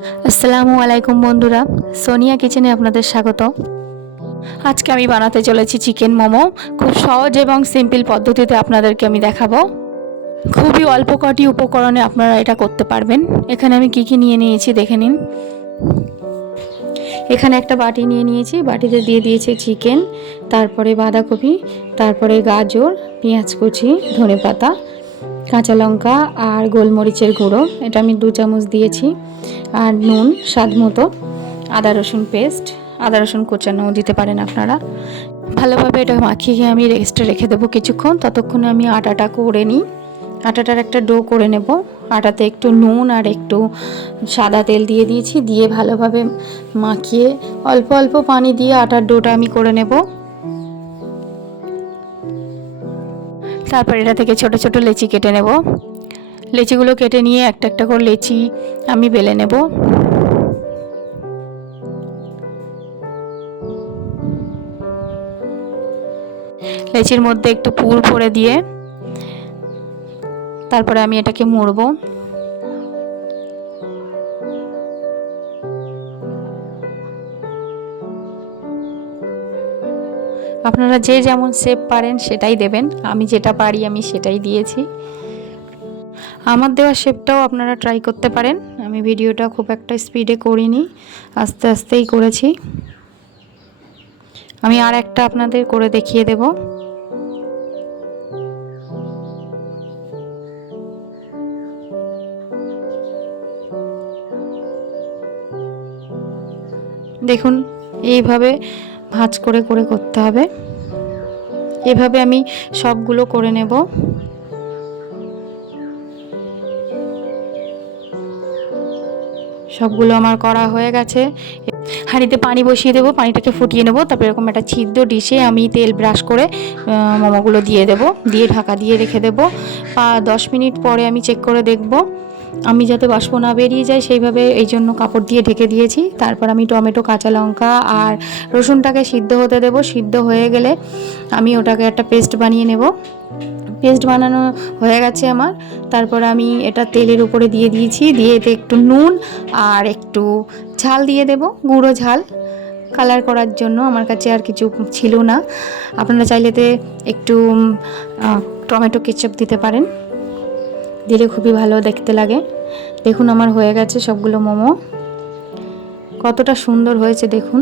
আসসালামু আলাইকুম বন্ধুরা, সোনিয়া কিচেনে আপনাদের স্বাগত। আজকে আমি বানাতে চলেছি চিকেন মোমো। খুব সহজ এবং সিম্পল পদ্ধতিতে আপনাদেরকে আমি দেখাবো। খুবই অল্প কটি উপকরণে আপনারা এটা করতে পারবেন। এখানে আমি কি নিয়ে নিয়েছি দেখে নিন। এখানে একটা বাটি নিয়ে নিয়েছি, বাটিতে দিয়ে দিয়েছি চিকেন, তারপরে বাঁধাকপি, তারপরে গাজর, পেঁয়াজ কুচি, ধনেপাতা, কাঁচা লঙ্কা আর গোলমরিচের গুঁড়ো, এটা আমি 2 চামচ দিয়েছি, আর নুন স্বাদ মতো, আদা রসুন পেস্ট, আদা রসুন কোচানো দিতে পারেন আপনারা। ভালোভাবে এটা মাখিয়ে আমি রেস্টে রেখে দেবো কিছুক্ষণ। ততক্ষণে আমি আটাটা করে নিই। আটাটার একটা ডো করে নেব। আটাতে একটু নুন আর একটু সাদা তেল দিয়ে দিয়েছি, দিয়ে ভালোভাবে মাখিয়ে অল্প অল্প পানি দিয়ে আটার ডোটা আমি করে নেব। তারপর এটা থেকে ছোট ছোট লেচি কেটে নেব। লেচিগুলো কেটে নিয়ে একটা একটা করে লেচি আমি বেলে নেব। লেচির মধ্যে একটু পুর ভরে দিয়ে তারপরে আমি এটাকে মুড়ব। আপনারা যে যেমন শেপ পারেন সেটাই দেবেন। আমি যেটা পারি আমি সেটাই দিয়েছি। আমার দেওয়া শেপটাও আপনারা ট্রাই করতে পারেন। আমি ভিডিওটা খুব একটা স্পিডে করিনি, আস্তে আস্তেই করেছি। আমি আর একটা আপনাদের করে দেখিয়ে দেব। দেখুন, এইভাবে ভাঁজ করে করে করতে হবে। এভাবে আমি সবগুলো করে নেব। সবগুলো আমার করা হয়ে গেছে। হাঁড়িতে পানি বসিয়ে দেবো, পানিটাকে ফুটিয়ে নেব। তারপর এরকম একটা ছিদ্র ডিশে আমি তেল ব্রাশ করে মোমোগুলো দিয়ে দেব, দিয়ে ঢাকা দিয়ে রেখে দেব। 10 মিনিট পরে আমি চেক করে দেখব। আমি যাতে বাষ্প না বেরিয়ে যায় সেইভাবে এই জন্য কাপড় দিয়ে ঢেকে দিয়েছি। তারপর আমি টমেটো, কাঁচা লঙ্কা আর রসুনটাকে সিদ্ধ হতে দেব। সিদ্ধ হয়ে গেলে আমি ওটাকে একটা পেস্ট বানিয়ে নেব। পেস্ট বানানো হয়ে গেছে আমার। তারপর আমি এটা তেলের উপরে দিয়ে দিয়েছি, দিয়ে এতে একটু নুন আর একটু ঝাল দিয়ে দেব, গুঁড়ো ঝাল, কালার করার জন্য। আমার কাছে আর কিছু ছিল না। আপনারা চাইলেতে একটু টমেটো কেচাপ দিতে পারেন, দিলে খুবই ভালো দেখতে লাগে। দেখুন আমার হয়ে গেছে সবগুলো মোমো, কতটা সুন্দর হয়েছে দেখুন।